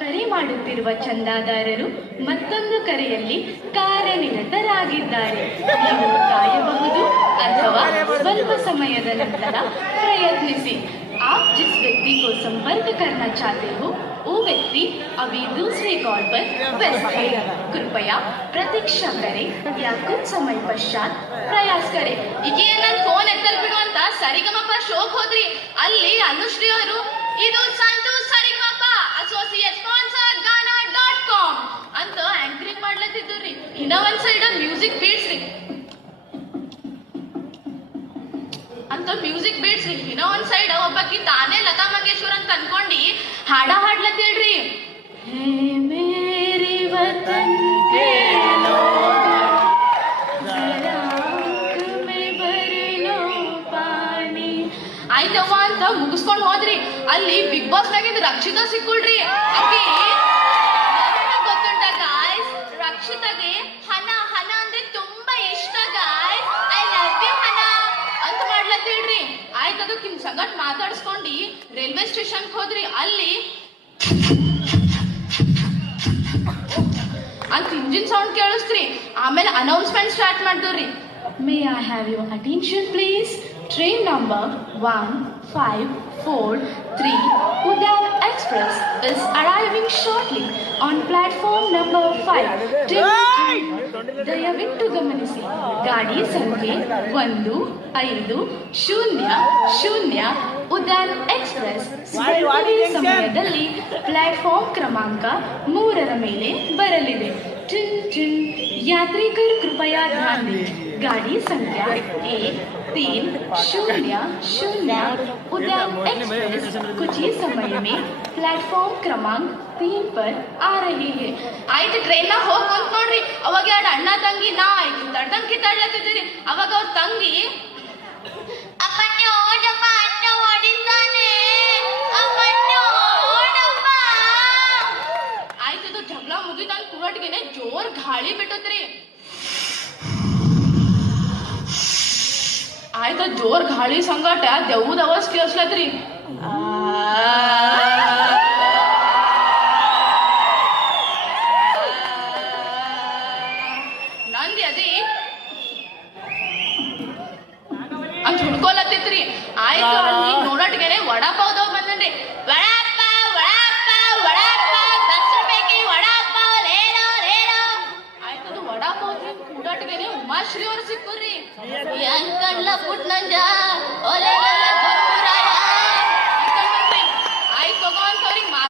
ಕರೆ ಮಾಡುತ್ತಿರುವ ಚಂದಾದಾರರು ಮತ್ತೊಂದು ಕರೆಯಲ್ಲಿ ಕಾರ್ಯನಿರತರಾಗಿದ್ದಾರೆ. ನೀವು ಕಾಯಬಹುದು ಅಥವಾ ಸ್ವಲ್ಪ ಸಮಯದ ನಂತರ ಪ್ರಯತ್ನಿಸಿ. आप जिस व्यक्ति को संपर्क करना चाहते हो वो व्यक्ति अभी दूसरे कॉल पर व्यस्त है. कृपया प्रतीक्षा करें या कुछ समय पश्चात प्रयास करें. ಈಗ ನನ್ನ ಫೋನ್ ಎತ್ತಲ್ ಬಿಡು ಅಂತ ಸರಿಗಮಪ ಶೋಕ್ ಹೋದ್ರಿ. ಅಲ್ಲಿ ಅನುಶ್ರೀ ಅವರು ಇದು ಸಂತು ಸರಿಗಮಪ ಅಸೋಸಿಯೇಟ್ ಸ್ಪಾನ್ಸರ್ ಗಾನಾ.com ಅಂತ ಆಂಕರಿಂಗ್ ಮಾಡ್ಲತ್ತಿದ್ರಿ. ಇನ್ನ ಒಂದ್ ಸೈಡ್ ಮ್ಯೂಸಿಕ್ ಬೀಟ್ಸ್ ರೀ ಅಂತ ಮ್ಯೂಸಿಕ್ ಬೀಟ್ಸ್ ರೀ. ಇನ್ನ ಒಂದ್ ಸೈಡ್ ಒಬ್ಬಾಕಿ ತಾನೇ ಲತಾ ಮಂಗೇಶ್ವರ್ ಅಂತ ಅನ್ಕೊಂಡಿ ಹಾಡ ಹಾಡ್ಲತ್ತೇಳ್ರಿ. ಹೇ ಮೇರಿ ವತನ್ ಕೆ ಲೋಗ್ ಜರಾ ಆಂಖ್ ಮೇ ಭರ್ ಲೋ ಪಾನಿ ಆಯ್ತವ್ವ ಅಂತ ಮುಗಿಸ್ಕೊಂಡ್ ಹೋದ್ರಿ. ಅಲ್ಲಿ ಬಿಗ್ ಬಾಸ್ ನಾಗಿಂದ ರಕ್ಷಿತಾ ಸಿಕ್ಕುಳ್ರಿ. ಆಕಿ ಗೊತ್ತುಂಟ ಗಾಯ್ಸ್, ರಕ್ಷಿತಾಗೆ ಹನ ಹನ ಅಂದ್ರೆ ತುಂಬಾ ಇಷ್ಟ ಗಾಯ್ಸ್. ಐ ಲವ್ ಯು ಹನ ಅಂತ ಮಾಡ್ಲತ್ತೇಳ್ರಿ. ಆಯ್ತು ಅದಕ್ಕಿನ್ ಸಂಗಟ್ ಮಾತಾಡ್ಸ್ಕೊಂಡಿ ರೈಲ್ವೆ ಸ್ಟೇಷನ್ ಹೋದ್ರಿ. ಅಲ್ಲಿ ಅಂತ ಇಂಜಿನ್ ಸೌಂಡ್ ಕೇಳಿಸ್ತ್ರಿ. ಆಮೇಲೆ ಅನೌನ್ಸ್ಮೆಂಟ್ ಸ್ಟಾರ್ಟ್ ಮಾಡ್ದವ್ರಿ. May I have your attention please. Train number 1543 Udan Express is arriving shortly on platform number 5. ದಯವಿಟ್ಟು ಗಮನಿಸಿ, ಗಾಡಿ ಸಂಖ್ಯೆ 1500 ಉದಾನ್ ಎಕ್ಸ್ಪ್ರೆಸ್ ಸಮಯದಲ್ಲಿ ಪ್ಲಾಟ್ಫಾರ್ಮ್ ಕ್ರಮಾಂಕ 3 ಮೇಲೆ ಬರಲಿದೆ. यात्रीकर कृपया ध्यान दें, गाड़ी संख्या 1300 उद्यान एक्सप्रेस कुछ ही समय में प्लेटफॉर्म क्रमांक 3 पर आ रही है. ಆಯ್ತು ಟ್ರೈನ್ ಹೋಗಿ ಬಂತು ನೋಡ್ರಿ. ಅವಾಗ ಎರಡು ಅಣ್ಣ ತಂಗಿ ನಾ ಆಯ್ತು ತಡ್ದಂಗ್ ಕಿತ್ತಾಡ್ಲತ್ತಿದ್ದೀರಿ. ಅವಾಗ ಅವ್ರ ತಂಗಿ ಅಪ್ಪಣ್ಣ ಓಡಪ್ಪ ಅಣ್ಣ ಓಡಿದ್ದಾನೆ ಅಪ್ಪಣ್ಣ ಓಡಪ್ಪ. ಆಯ್ತು ಜಗಳ ಮುಗಿದಂಗ್ ಕುಗಟ್ಗೆನೆ ಜೋರ್ ಗಾಳಿ ಬಿಟ್ಟತ್ರಿ. ಆಯ್ತ ಜೋರ್ ಗಾಳಿ ಸಂಗಾಟ ದೆವ್ವದ ಅವಸ್ ಕೇಳಿಸ್ಲತ್ರಿ.